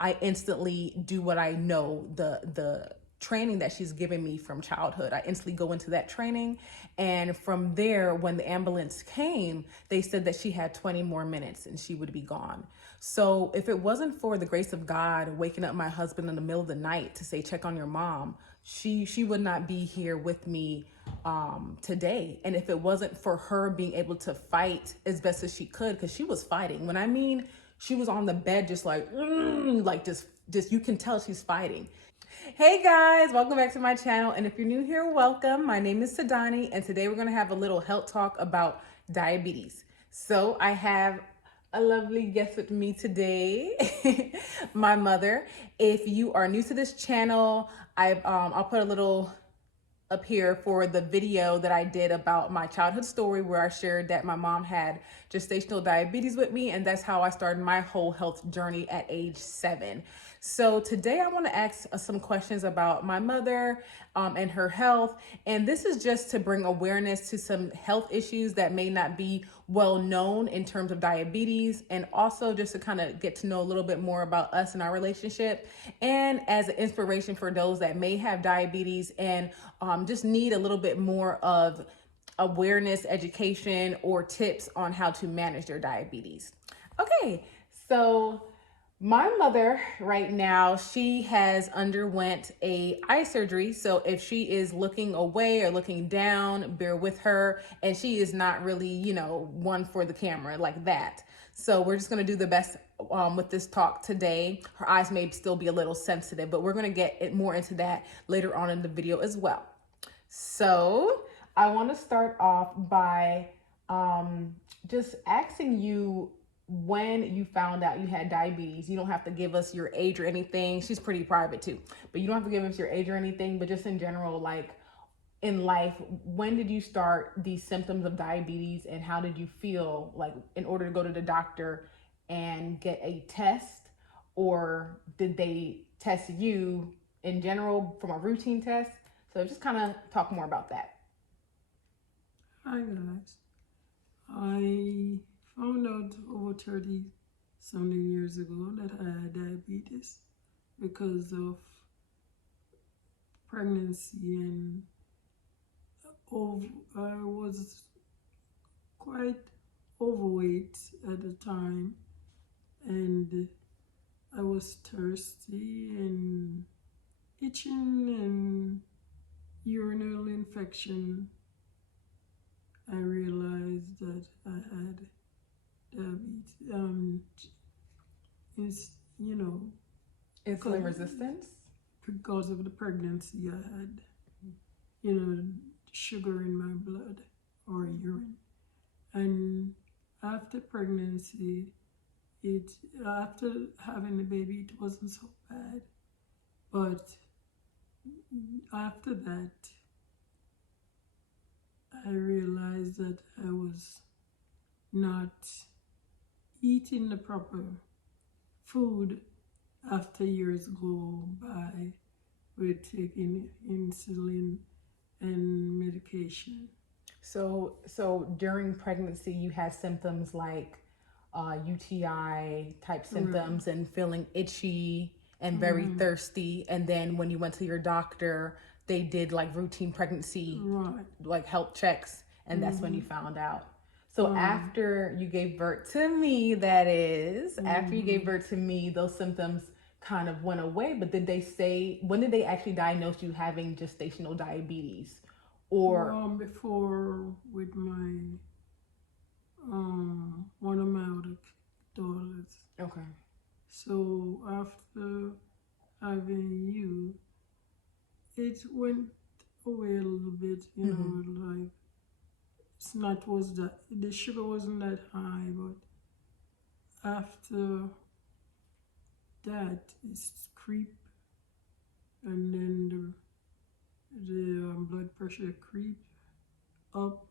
I instantly do what I know, the training that she's given me from childhood. I instantly go into that training. And from there, when the ambulance came, they said that she had 20 more minutes and she would be gone. So if it wasn't for the grace of God waking up my husband in the middle of the night to say, check on your mom, she would not be here with me today. And if it wasn't for her being able to fight as best as she could, because she was fighting. When I mean she was on the bed, just like, just you can tell she's fighting. Hey guys, welcome back to my channel. And if you're new here, welcome. My name is Cydanni, and today we're gonna have a little health talk about diabetes. So I have a lovely guest with me today, my mother. If you are new to this channel, I'll put a little up here for the video that I did about my childhood story, where I shared that my mom had gestational diabetes with me, and that's how I started my whole health journey at age 7. So today I want to ask some questions about my mother and her health, and this is just to bring awareness to some health issues that may not be well known in terms of diabetes, and also just to kind of get to know a little bit more about us and our relationship, and as an inspiration for those that may have diabetes and just need a little bit more of awareness, education, or tips on how to manage their diabetes. Okay, so my mother right now, she has underwent a eye surgery. So if she is looking away or looking down, bear with her. And she is not really, one for the camera like that. So we're just going to do the best with this talk today. Her eyes may still be a little sensitive, but we're going to get more into that later on in the video as well. So I want to start off by just asking you when you found out you had diabetes. You don't have to give us your age or anything. She's pretty private too, but you don't have to give us your age or anything, but just in general, like in life, when did you start these symptoms of diabetes, and how did you feel like in order to go to the doctor and get a test, or did they test you in general from a routine test? So just kind of talk more about that. Hi guys. I found out over 30 something years ago that I had diabetes because of pregnancy, and I was quite overweight at the time, and I was thirsty and itching and urinary infection. I realized that I had diabetes. Insulin resistance? Because of the pregnancy, I had, sugar in my blood or urine. And after pregnancy, after having the baby, it wasn't so bad. But after that, I realized that I was not eating the proper food after years go by with taking insulin and medication. So during pregnancy, you had symptoms like UTI type symptoms, Right. and feeling itchy and very thirsty. And then when you went to your doctor, they did like routine pregnancy, Right. like health checks. And that's when you found out. So after you gave birth to me, after you gave birth to me, those symptoms kind of went away. But did they say, when did they actually diagnose you having gestational diabetes? Or before, with my one of my other daughters. okay. So after having you, it went away a little bit, like the sugar wasn't that high, but after that it's creep, and then the blood pressure creep up,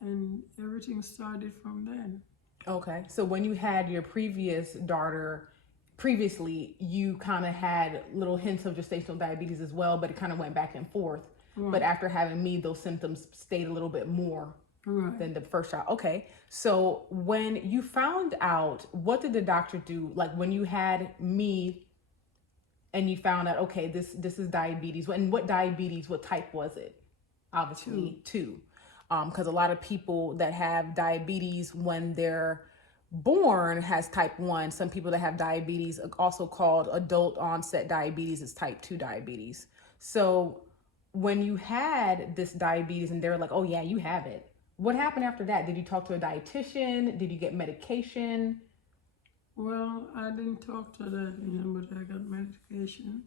and everything started from then. Okay. So when you had your previous daughter, previously, you kind of had little hints of gestational diabetes as well, but it kind of went back and forth. Right. But after having me, those symptoms stayed a little bit more Right. than the first child. Okay. So when you found out, what did the doctor do? Like when you had me and you found out, okay, this is diabetes. And what diabetes, what type was it? Obviously, two. Because a lot of people that have diabetes when they're born has type 1. Some people that have diabetes, also called adult onset diabetes, is type 2 diabetes. So when you had this diabetes and they were like, oh yeah, you have it, what happened after that? Did you talk to a dietitian? Did you get medication? Well, I didn't talk to that, but I got medication,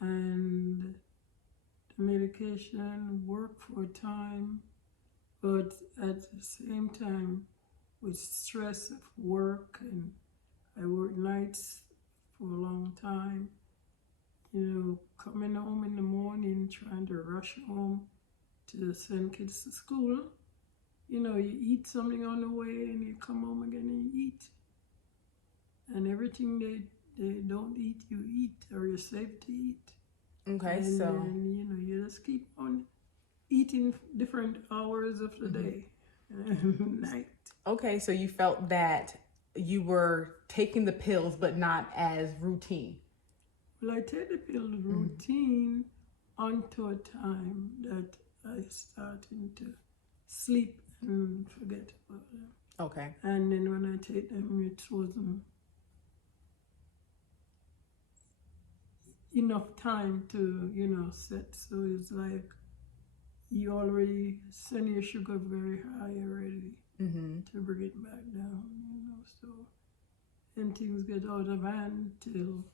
and the medication worked for a time, but at the same time, with stress of work, and I worked nights for a long time, coming home in the morning, trying to rush home to send kids to school. You eat something on the way and you come home again and you eat. And everything they don't eat, you eat, or you're safe to eat. Okay, And so then, you just keep on eating different hours of the day and night. okay, so you felt that you were taking the pills, but not as routine. Well, I take the pill routine until a time that I starting to sleep and forget about them. Okay. And then when I take them, it wasn't enough time to, set. So it's like you already send your sugar very high already to bring it back down, So, and things get out of hand till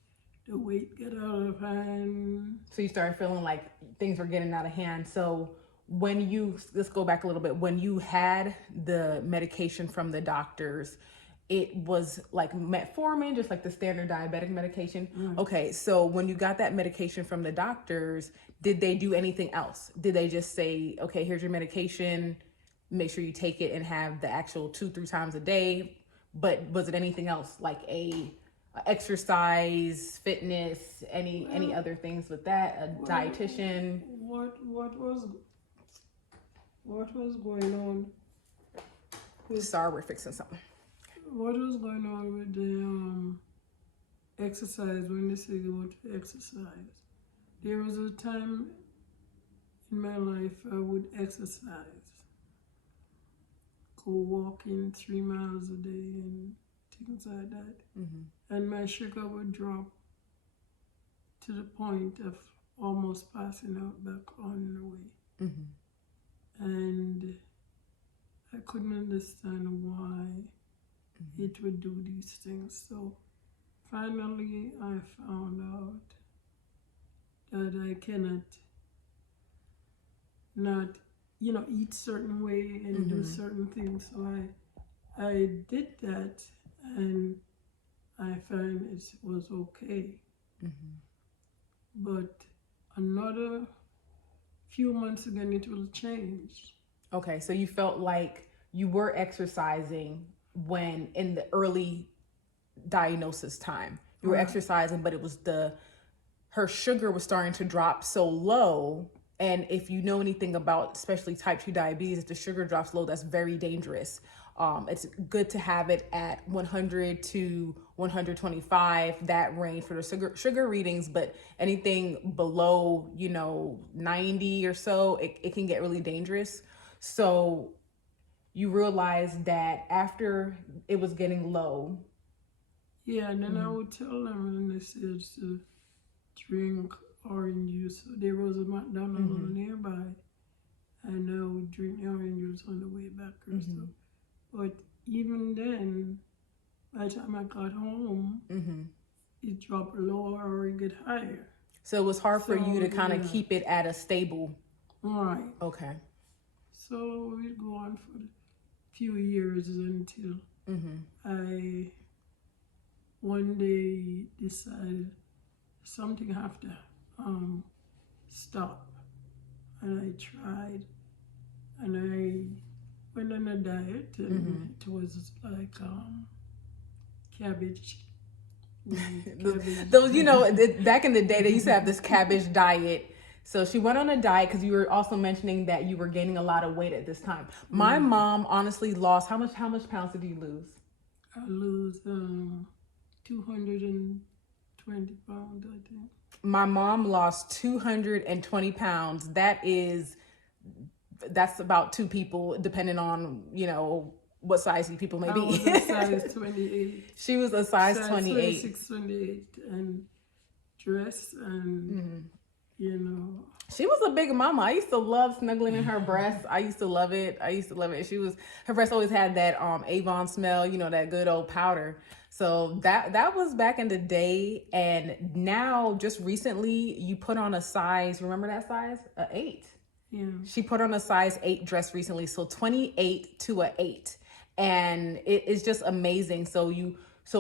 the weight get out of hand. So you started feeling like things were getting out of hand. So when let's go back a little bit, when you had the medication from the doctors, it was like metformin, just like the standard diabetic medication. Okay, so when you got that medication from the doctors, did they do anything else? Did they just say, okay, here's your medication, make sure you take it and have the actual 2-3 times a day? But was it anything else, like a exercise, fitness, any other things with that? A dietitian? What was going on? Sorry, we're fixing something. What was going on with the exercise when they say go to exercise? There was a time in my life I would exercise, go walking 3 miles a day and things like that. And my sugar would drop to the point of almost passing out back on the way. And I couldn't understand why it would do these things. So finally I found out that I cannot not, eat certain way and do certain things. So I did that, and I find it was okay. But another few months again, it will change. Okay, so you felt like you were exercising when in the early diagnosis time. You were exercising, but it was her sugar was starting to drop so low. And if you know anything about especially type 2 diabetes, if the sugar drops low, that's very dangerous. It's good to have it at 100 to 125, that range for the sugar readings, but anything below, 90 or so, it can get really dangerous. So you realized that after it was getting low. Yeah, and then I would tell them, and they said to drink orange juice. So there was a McDonald's nearby, and I would drink orange juice on the way back or so. But even then, by the time I got home, it dropped lower or it get higher. So it was hard for you to kind of keep it at a stable. Right. Okay. So we'd go on for a few years until I one day decided something have to stop. And I tried, and I went on a diet, and it was like cabbage. Those, back in the day, they used to have this cabbage diet So she went on a diet because you were also mentioning that you were gaining a lot of weight at this time. My Yeah. mom honestly lost how much pounds did you lose? I lose 220 pounds, I think. My mom lost 220 pounds. That's about two people, depending on, what size you people may I be. was a size 28, She was a size size 28. 26, 28, and dress and, you know. She was a big mama. I used to love snuggling in her breasts. I used to love it. Her breast always had that Avon smell, that good old powder. So that was back in the day. And now, just recently, you put on a size, remember that size? A 8. Yeah. She put on a size 8 dress recently, so 28 to a 8, and it is just amazing. So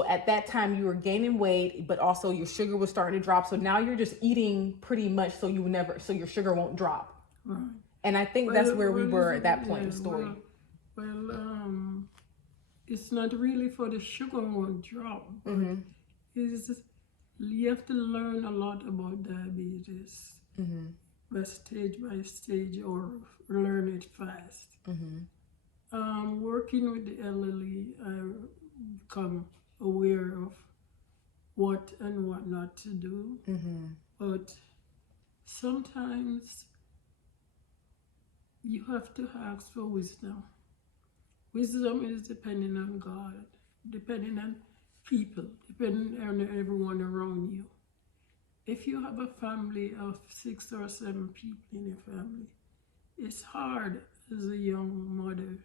at that time you were gaining weight, but also your sugar was starting to drop. So now you're just eating pretty much so your sugar won't drop. Right. And I think that's where we were at that point in the yeah, story. It's not really for the sugar won't drop, but it's just, you have to learn a lot about diabetes. Stage by stage, or learn it fast. Working with the elderly, I become aware of what and what not to do. But sometimes you have to ask for wisdom. Wisdom is depending on God, depending on people, depending on everyone around you. If you have a family of 6 or 7 people in your family, it's hard as a young mother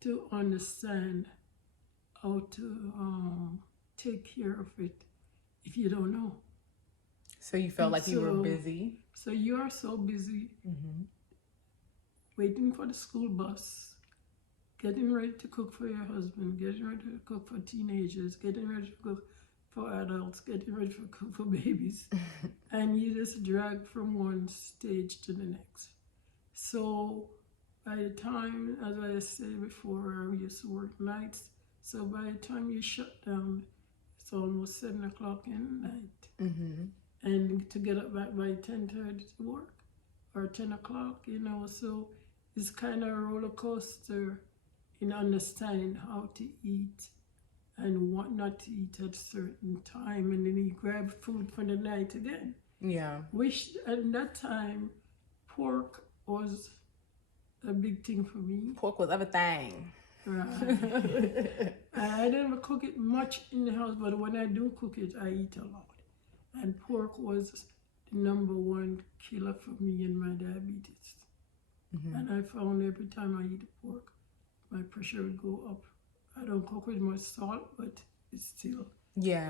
to understand how to take care of it if you don't know. So you felt like you were busy? So you are so busy waiting for the school bus, getting ready to cook for your husband, getting ready to cook for teenagers, getting ready to cook for adults, getting ready for babies, and you just drag from one stage to the next. So by the time, as I said before, I used to work nights, so by the time you shut down, it's almost 7 o'clock in the night. And to get up back by 10:30 to work, or 10 o'clock, so it's kind of a roller coaster in understanding how to eat and what not to eat at a certain time, and then you grab food for the night again. Yeah. Which at that time, pork was a big thing for me. Pork was everything. Right. I didn't cook it much in the house, but when I do cook it, I eat a lot. And pork was the number one killer for me in my diabetes. And I found every time I eat pork, my pressure would go up. I don't cook with much salt, but it's still,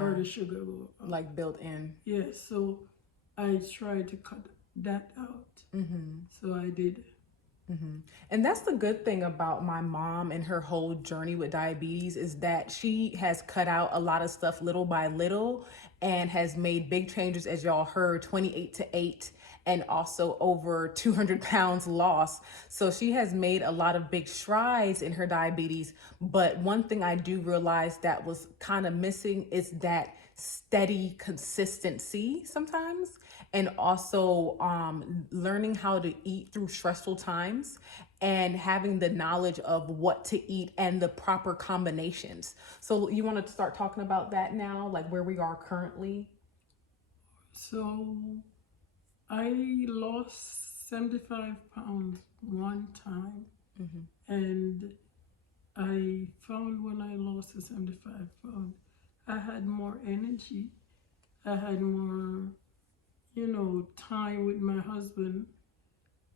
or the sugar go up. Like built in. Yeah, so I tried to cut that out. So I did. And that's the good thing about my mom and her whole journey with diabetes, is that she has cut out a lot of stuff little by little and has made big changes, as y'all heard, 28 to 8, and also over 200 pounds lost. So she has made a lot of big strides in her diabetes. But one thing I do realize that was kind of missing is that steady consistency sometimes, and also learning how to eat through stressful times, and having the knowledge of what to eat and the proper combinations. So you want to start talking about that now, like where we are currently? So I lost 75 pounds one time, and I found when I lost the 75 pounds, I had more energy. I had more, time with my husband,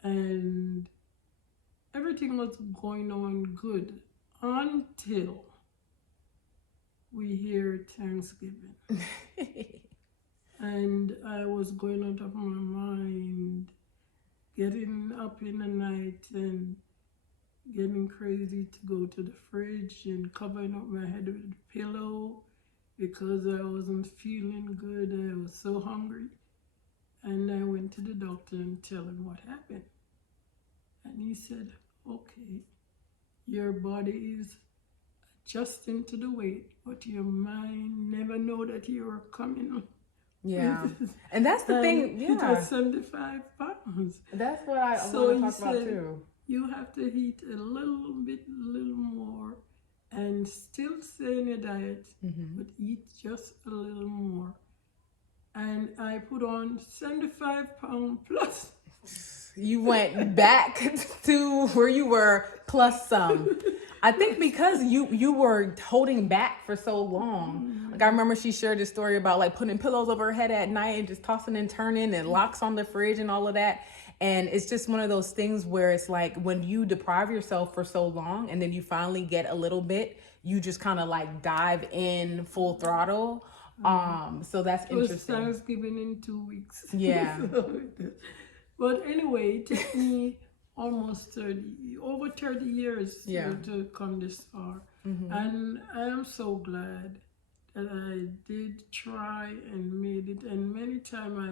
and everything was going on good until we hear Thanksgiving. And I was going out of my mind, getting up in the night and getting crazy to go to the fridge and covering up my head with a pillow because I wasn't feeling good. I was so hungry. And I went to the doctor and tell him what happened. And he said, okay, your body is adjusting to the weight, but your mind never know that you're coming Yeah. And that's the thing. It was Yeah. 75 pounds. That's what I So want to he talk about said, too. you have to eat a little more, and still stay in your diet, but eat just a little more. And I put on 75 pounds plus. You went back to where you were plus some. I think because you were holding back for so long. Like I remember she shared this story about like putting pillows over her head at night and just tossing and turning and locks on the fridge and all of that. And it's just one of those things where it's like when you deprive yourself for so long and then you finally get a little bit, you just kind of like dive in full throttle. So that's It was interesting. Thanksgiving in 2 weeks. Yeah. But anyway, it took me almost over 30 years to come this far. And I am so glad that I did try and made it. And many times I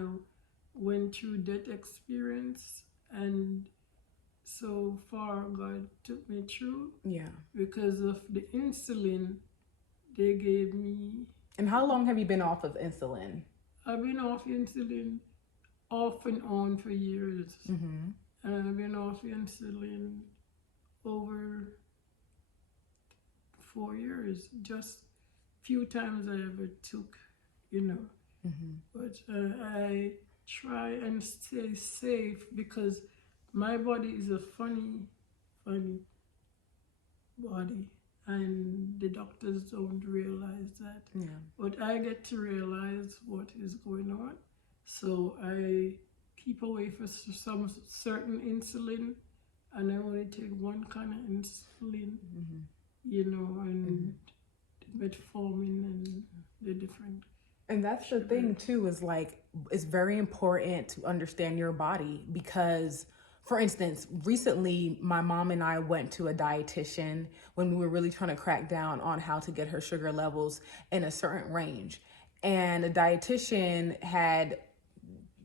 went through that experience, and so far God took me through. Yeah. Because of the insulin they gave me. And how long have you been off of insulin? I've been off insulin off and on for years. And I've been off insulin over 4 years. Just few times I ever took, But I try and stay safe because my body is a funny body. And the doctors don't realize that. Yeah. But I get to realize what is going on. So I keep away from some certain insulin, and I only take one kind of insulin, and metformin and the different. And that's the thing too, is like, it's very important to understand your body because, for instance, recently my mom and I went to a dietitian when we were really trying to crack down on how to get her sugar levels in a certain range. And the dietitian had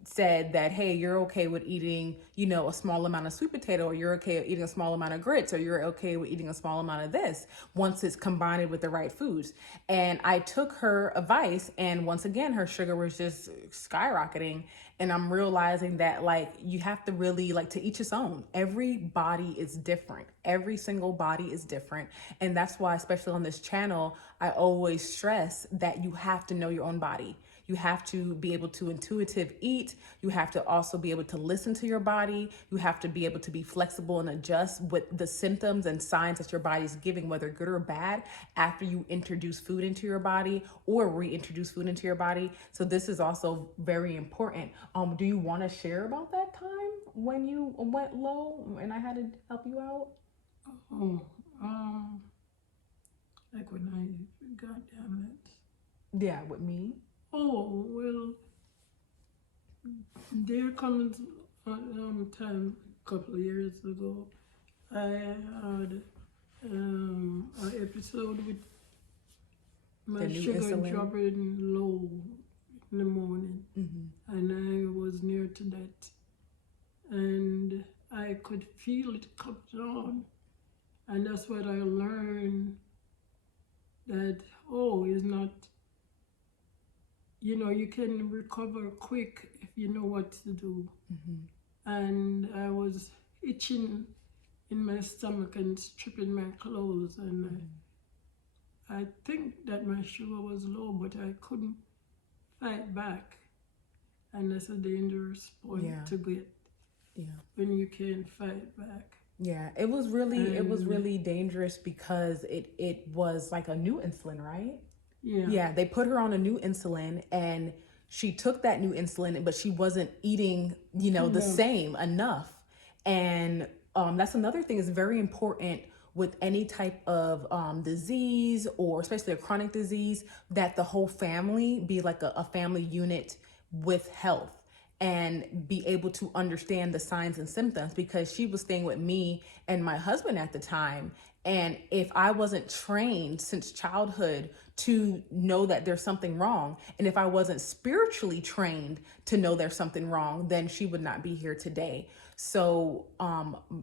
said that, hey, you're okay with eating, a small amount of sweet potato, or you're okay with eating a small amount of grits, or you're okay with eating a small amount of this once it's combined with the right foods. And I took her advice, and once again, her sugar was just skyrocketing. And I'm realizing that like you have to really like to each its own. Every body is different. Every single body is different. And that's why, especially on this channel, I always stress that you have to know your own body. You have to be able to intuitive eat. You have to also be able to listen to your body. You have to be able to be flexible and adjust with the symptoms and signs that your body is giving, whether good or bad, after you introduce food into your body or reintroduce food into your body. So this is also very important. Do you want to share about that time when you went low and I had to help you out? Like when I got diabetes. Yeah, with me. Oh, well, there comes a time, a couple of years ago, I had an episode with my sugar insulin. dropping low in the morning, and I was near to that, and I could feel it coming on, and that's what I learned, that, it's not, you can recover quick if you know what to do. And I was itching in my stomach and stripping my clothes, and I think that my sugar was low, but I couldn't fight back. And that's a dangerous point to get when you can't fight back. Yeah, it was really dangerous because it was like a new insulin, right? Yeah, they put her on a new insulin, and she took that new insulin, but she wasn't eating, the same enough. And that's another thing is very important with any type of disease, or especially a chronic disease, that the whole family be like a family unit with health and be able to understand the signs and symptoms, because she was staying with me and my husband at the time. And if I wasn't trained since childhood to know that there's something wrong, and if I wasn't spiritually trained to know there's something wrong, then she would not be here today. So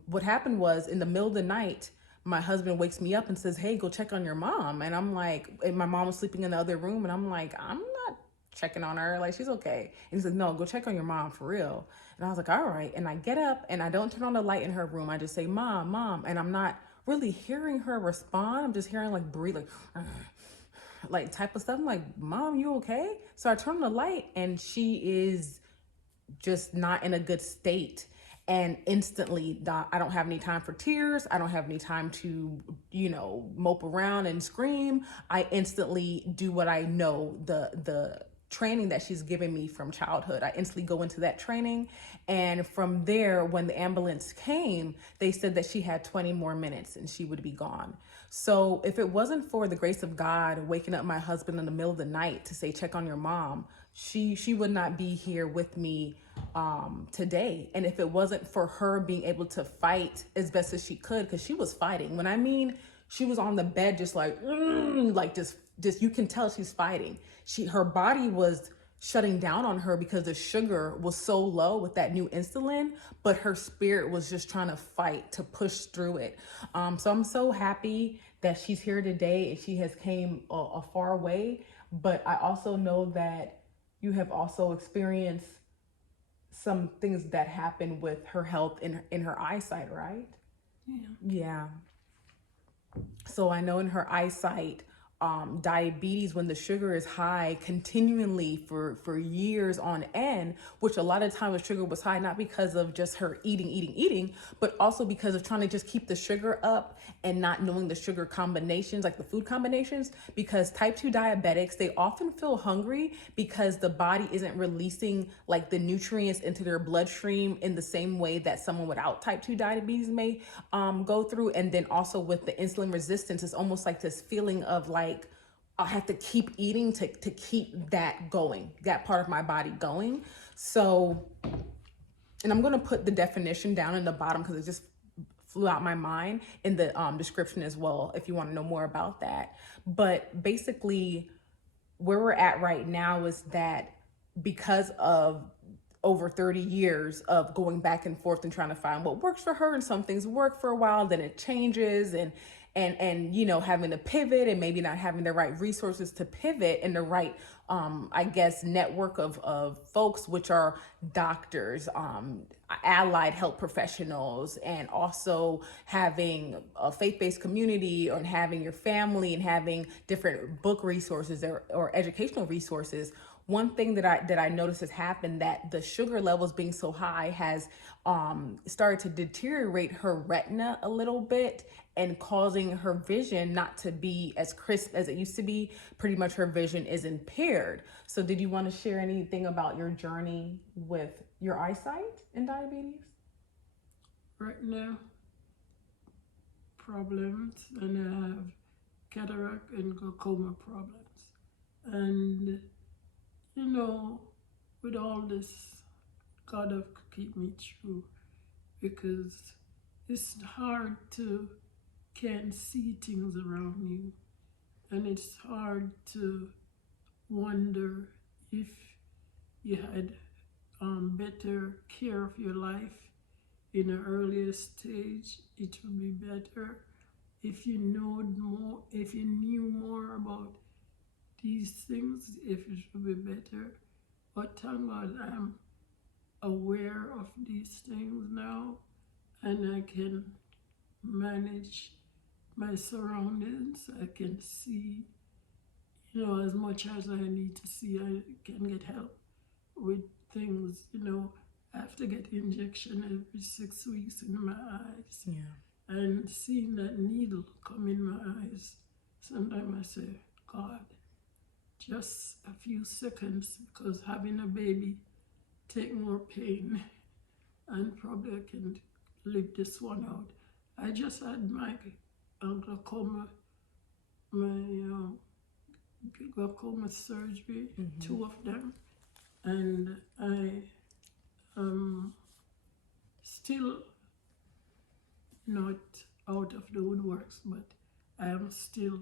what happened was, in the middle of the night, my husband wakes me up and says, hey, go check on your mom. And I'm like, and my mom was sleeping in the other room, and I'm like, I'm not checking on her, like she's okay. And he's like, no, go check on your mom for real. And I was like, all right. And I get up and I don't turn on the light in her room. I just say, mom, mom. And I'm not really hearing her respond. I'm just hearing like breathe, like type of stuff. I'm like, mom, you okay? So I turn on the light and she is just not in a good state. And instantly, I don't have any time for tears. I don't have any time to, mope around and scream. I instantly do what I know, the training that she's given me from childhood. I instantly go into that training. And from there, when the ambulance came, they said that she had 20 more minutes and she would be gone. So if it wasn't for the grace of God waking up my husband in the middle of the night to say, check on your mom, she would not be here with me today. And if it wasn't for her being able to fight as best as she could, because she was fighting. When I mean she was on the bed just like just you can tell she's fighting. Her body was shutting down on her because the sugar was so low with that new insulin, but her spirit was just trying to fight to push through it. So I'm so happy that she's here today and she has came a far way. But I also know that you have also experienced some things that happen with her health in her eyesight, right? Yeah. So I know in her eyesight, diabetes, when the sugar is high continually for years on end, which a lot of times the sugar was high, not because of just her eating, but also because of trying to just keep the sugar up and not knowing the sugar combinations, like the food combinations, because type 2 diabetics, they often feel hungry because the body isn't releasing like the nutrients into their bloodstream in the same way that someone without type 2 diabetes may go through. And then also with the insulin resistance, it's almost like this feeling of like, I have to keep eating to keep that going, that part of my body going. So, and I'm going to put the definition down in the bottom because it just flew out my mind in the description as well, if you want to know more about that. But basically, where we're at right now is that because of over 30 years of going back and forth and trying to find what works for her, and some things work for a while, then it changes, and having to pivot and maybe not having the right resources to pivot and the right I guess network of folks, which are doctors, allied health professionals, and also having a faith-based community, or having your family and having different book resources or educational resources. One thing that I noticed has happened, that the sugar levels being so high has started to deteriorate her retina a little bit and causing her vision not to be as crisp as it used to be. Pretty much her vision is impaired. So did you want to share anything about your journey with your eyesight and diabetes? Retina problems, and I have cataract and glaucoma problems. And with all this, God have keep me true, because it's hard to can't see things around you, and it's hard to wonder if you had better care of your life in an earlier stage. It would be better if you knew more about these things, if it would be better. But thank God I'm aware of these things now, and I can manage my surroundings. I can see, as much as I need to see. I can get help with things. I have to get injection every 6 weeks in my eyes. Yeah. And seeing that needle come in my eyes, sometimes I say, God, just a few seconds, because having a baby take more pain, and probably I can live this one out. I just had my glaucoma surgery, 2 of them, and I still not out of the woodworks, but I am still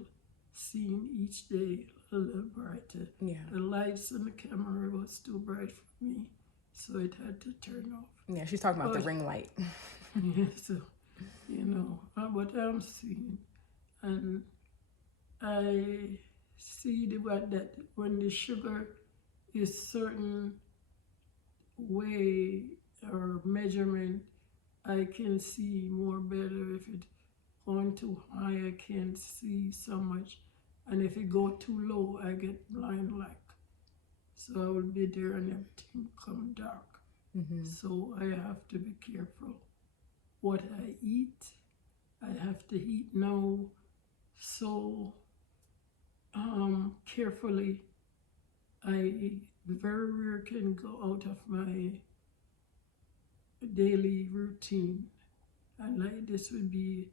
seeing each day a little brighter. Yeah. The lights in the camera was too bright for me, so it had to turn off. Yeah, she's talking about the ring light. Yeah, so, what I'm seeing, and I see that when the sugar a certain way or measurement, I can see more better. If it going too high, I can't see so much. And if it go too low, I get blind like. So I will be there and everything come dark. So I have to be careful what I eat. I have to eat now so carefully. I very rare can go out of my daily routine, and like this would be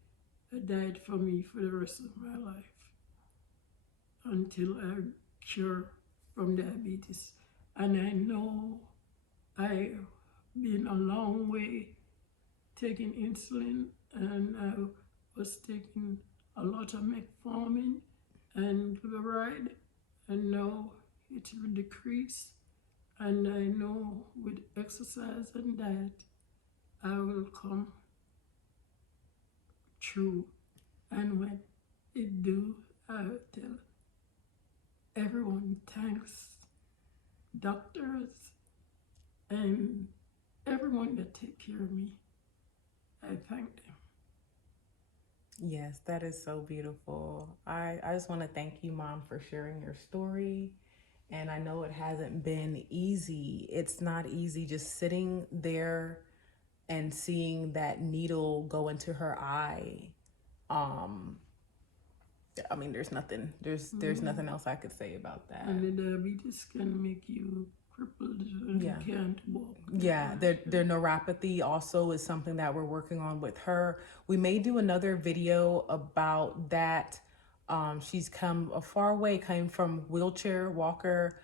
a diet for me for the rest of my life until I cure from diabetes. And I know I've been a long way taking insulin, and I was taking a lot of metformin and glutaride, and now it will decrease. And I know with exercise and diet, I will come true. And when it do, I will tell everyone thanks, doctors and everyone that take care of me. I thank them. Yes, that is so beautiful. I just want to thank you, Mom, for sharing your story. And I know it hasn't been easy. It's not easy just sitting there and seeing that needle go into her eye. I mean, there's nothing else I could say about that. And the diabetes can make you crippled and you can't walk. Yeah, the neuropathy also is something that we're working on with her. We may do another video about that. She's come a far way, came from wheelchair, walker,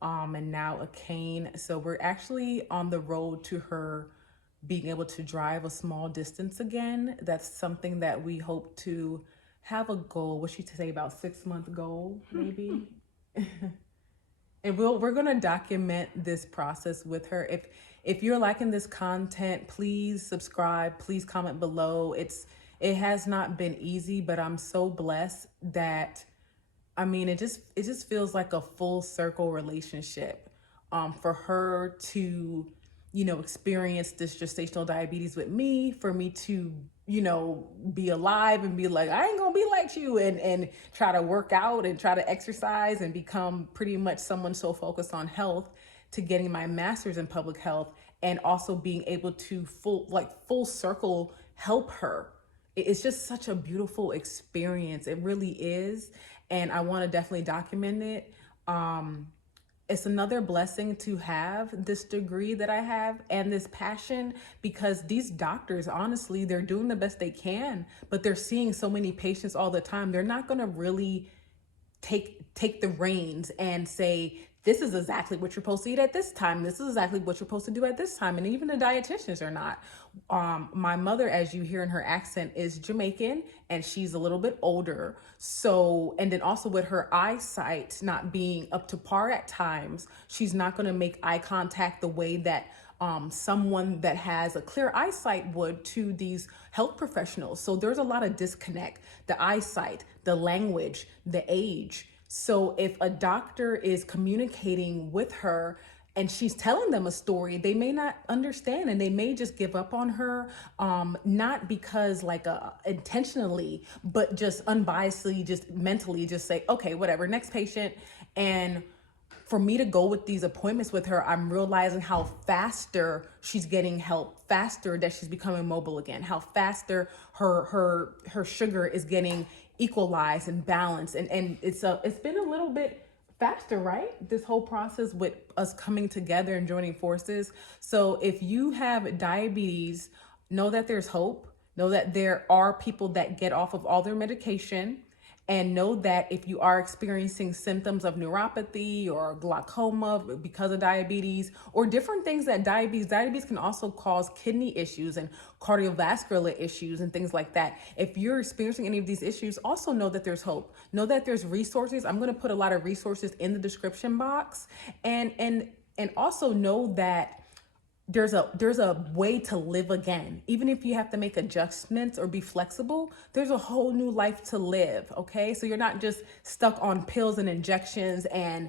and now a cane. So we're actually on the road to her being able to drive a small distance again. That's something that we hope to have a goal. What she say, about 6-month goal, maybe? And we're gonna document this process with her. If you're liking this content, please subscribe, please comment below. It has not been easy, but I'm so blessed that, I mean, it just feels like a full circle relationship for her to, experience this gestational diabetes with me, for me to, be alive and be like, I ain't gonna be like you, and try to work out and try to exercise and become pretty much someone so focused on health, to getting my master's in public health, and also being able to full circle help her. It's just such a beautiful experience. It really is. And I want to definitely document it. It's another blessing to have this degree that I have and this passion, because these doctors, honestly, they're doing the best they can, but they're seeing so many patients all the time. They're not going to really take the reins and say, this is exactly what you're supposed to eat at this time. This is exactly what you're supposed to do at this time. And even the dietitians are not. My mother, as you hear in her accent, is Jamaican, and she's a little bit older. So, and then also with her eyesight not being up to par at times, she's not going to make eye contact the way that someone that has a clear eyesight would to these health professionals. So there's a lot of disconnect, the eyesight, the language, the age. So if a doctor is communicating with her and she's telling them a story, they may not understand, and they may just give up on her, not because intentionally, but just unbiasedly, just mentally just say, okay, whatever, next patient. And for me to go with these appointments with her, I'm realizing how faster she's getting help, faster that she's becoming mobile again, how faster her sugar is getting equalized and balanced. And it's been a little bit faster, right? This whole process with us coming together and joining forces. So if you have diabetes, know that there's hope. Know that there are people that get off of all their medication. And know that if you are experiencing symptoms of neuropathy or glaucoma because of diabetes, or different things that diabetes can also cause kidney issues and cardiovascular issues and things like that. If you're experiencing any of these issues, also know that there's hope. Know that there's resources. I'm going to put a lot of resources in the description box, and also know that there's a way to live again. Even if you have to make adjustments or be flexible, there's a whole new life to live, okay? So you're not just stuck on pills and injections and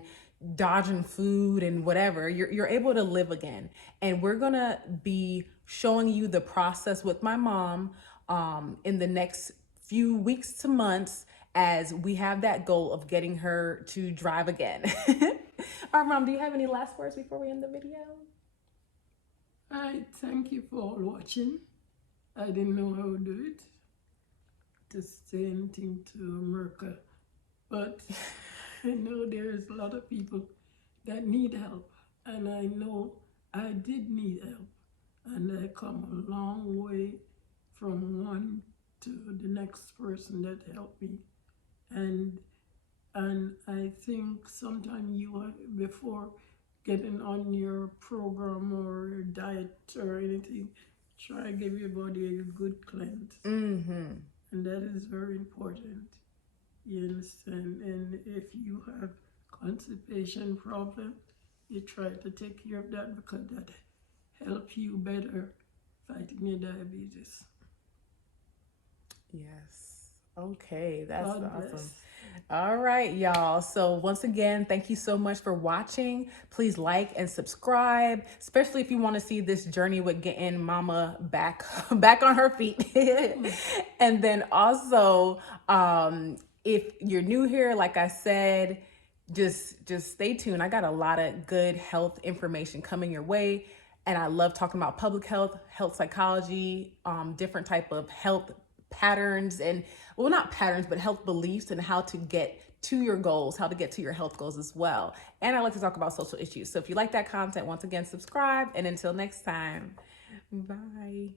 dodging food and whatever. You're able to live again. And we're gonna be showing you the process with my mom in the next few weeks to months as we have that goal of getting her to drive again. All right, Mom, do you have any last words before we end the video? I thank you for watching. I didn't know how to do it, to say anything to America, but I know there's a lot of people that need help, and I know I did need help, and I come a long way from one to the next person that helped me, and I think sometimes you are, before getting on your program or diet or anything, try to give your body a good cleanse. Mm-hmm. And that is very important. You understand? And if you have constipation problem, you try to take care of that because that helps you better fighting your diabetes. Yes. Okay, that's God awesome. bless. All right, y'all. So once again, thank you so much for watching. Please like and subscribe, especially if you want to see this journey with getting Mama back on her feet. And then also, if you're new here, like I said, just stay tuned. I got a lot of good health information coming your way. And I love talking about public health, health psychology, different type of health patterns and, well, not patterns, but health beliefs and how to get to your goals, how to get to your health goals as well. And I like to talk about social issues. So if you like that content, once again, subscribe. And until next time, bye.